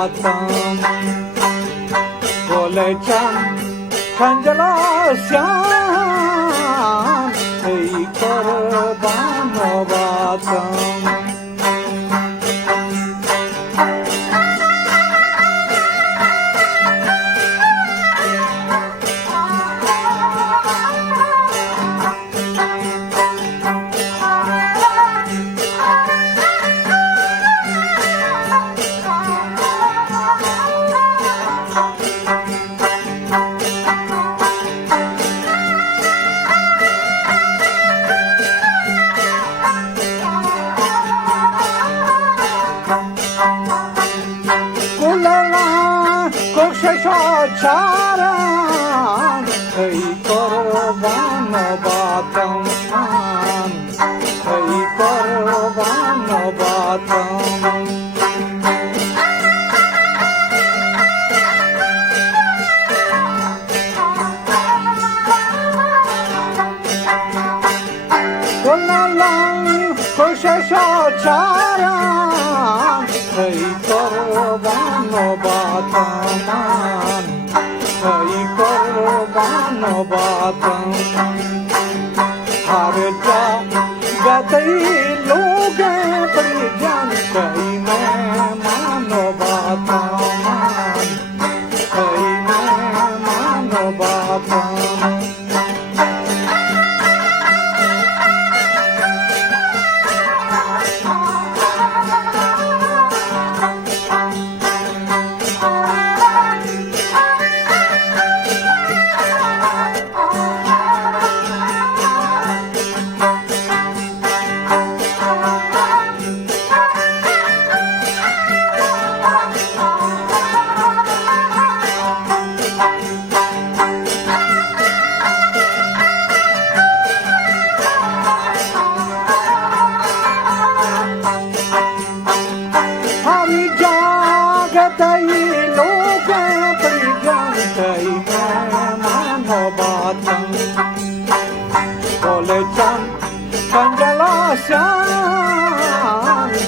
batım Golecan kancalasyan Ey kurban batım Çaran ey kurban batım ey kurban batım Kullalan koşaşa çaran ey kurban batım Ey kurban batım Har jagati loge prijan Ey mehman batım Ey mehman batım Golecan kanjalasyan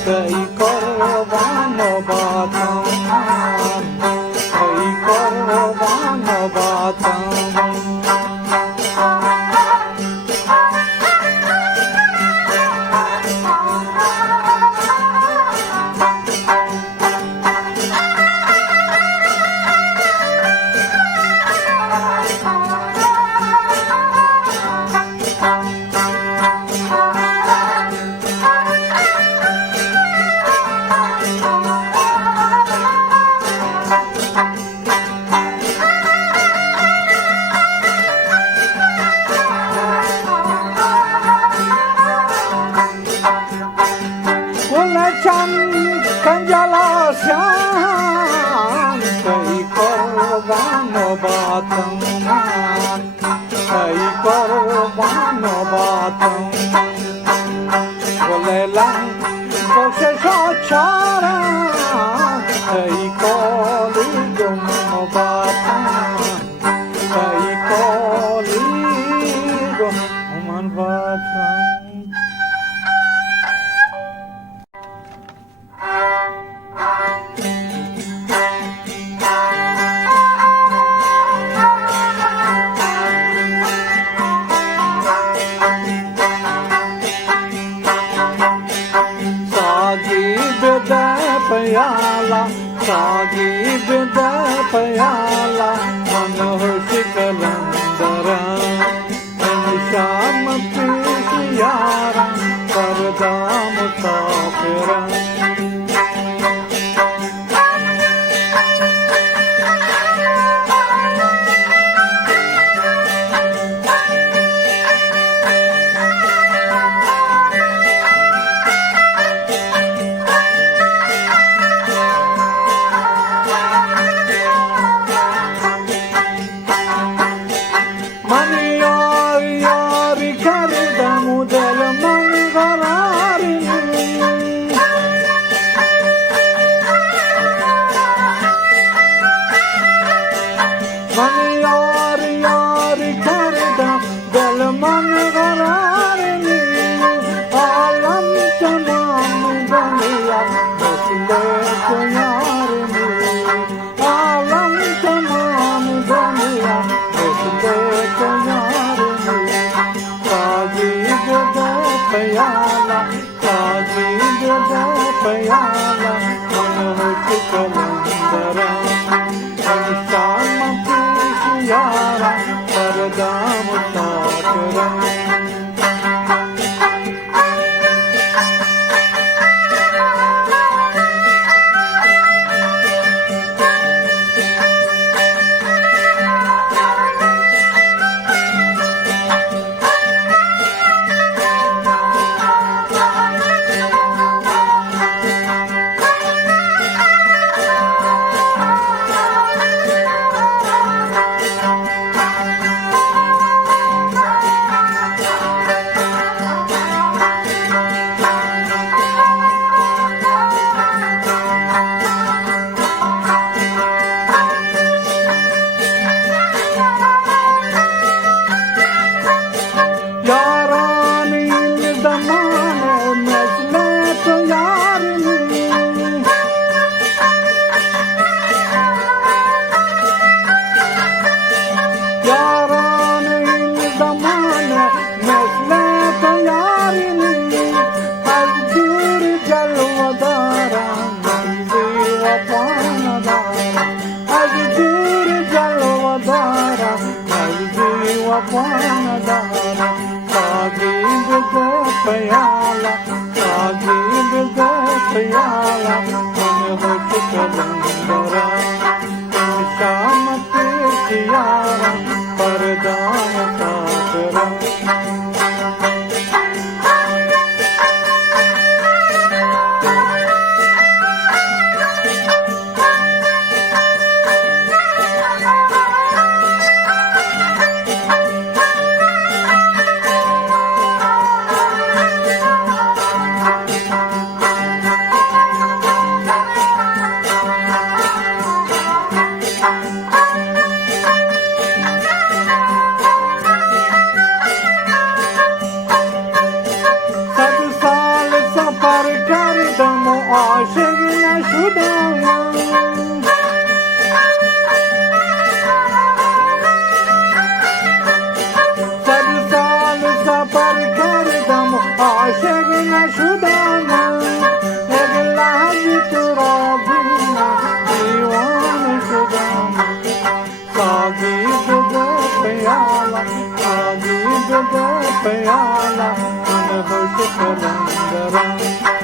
Ey kurban batım Ey kurban batım Golecan kanjalasyan Ey kurban batım Ey kurban batım Golelan koşaşa çaran Ey koligum batım Ey koligum batım Sahib da payala Manohar Kalandara Sham Pishiyara Parda Musafira प्याला मन होश कलंदरा शाम पेश यारा परदा मुसाफिरा प्याला साजिद दे प्याला मन होश कलंदरा शाम पेश यारा परदा मुसाफिरा आशिक नशुदा सब साल सफर कर दम आशिक नशुदा तुरा बिना दीवान शुदा साजिद दे प्याला साजिद दे प्याला मन होश कलंदरा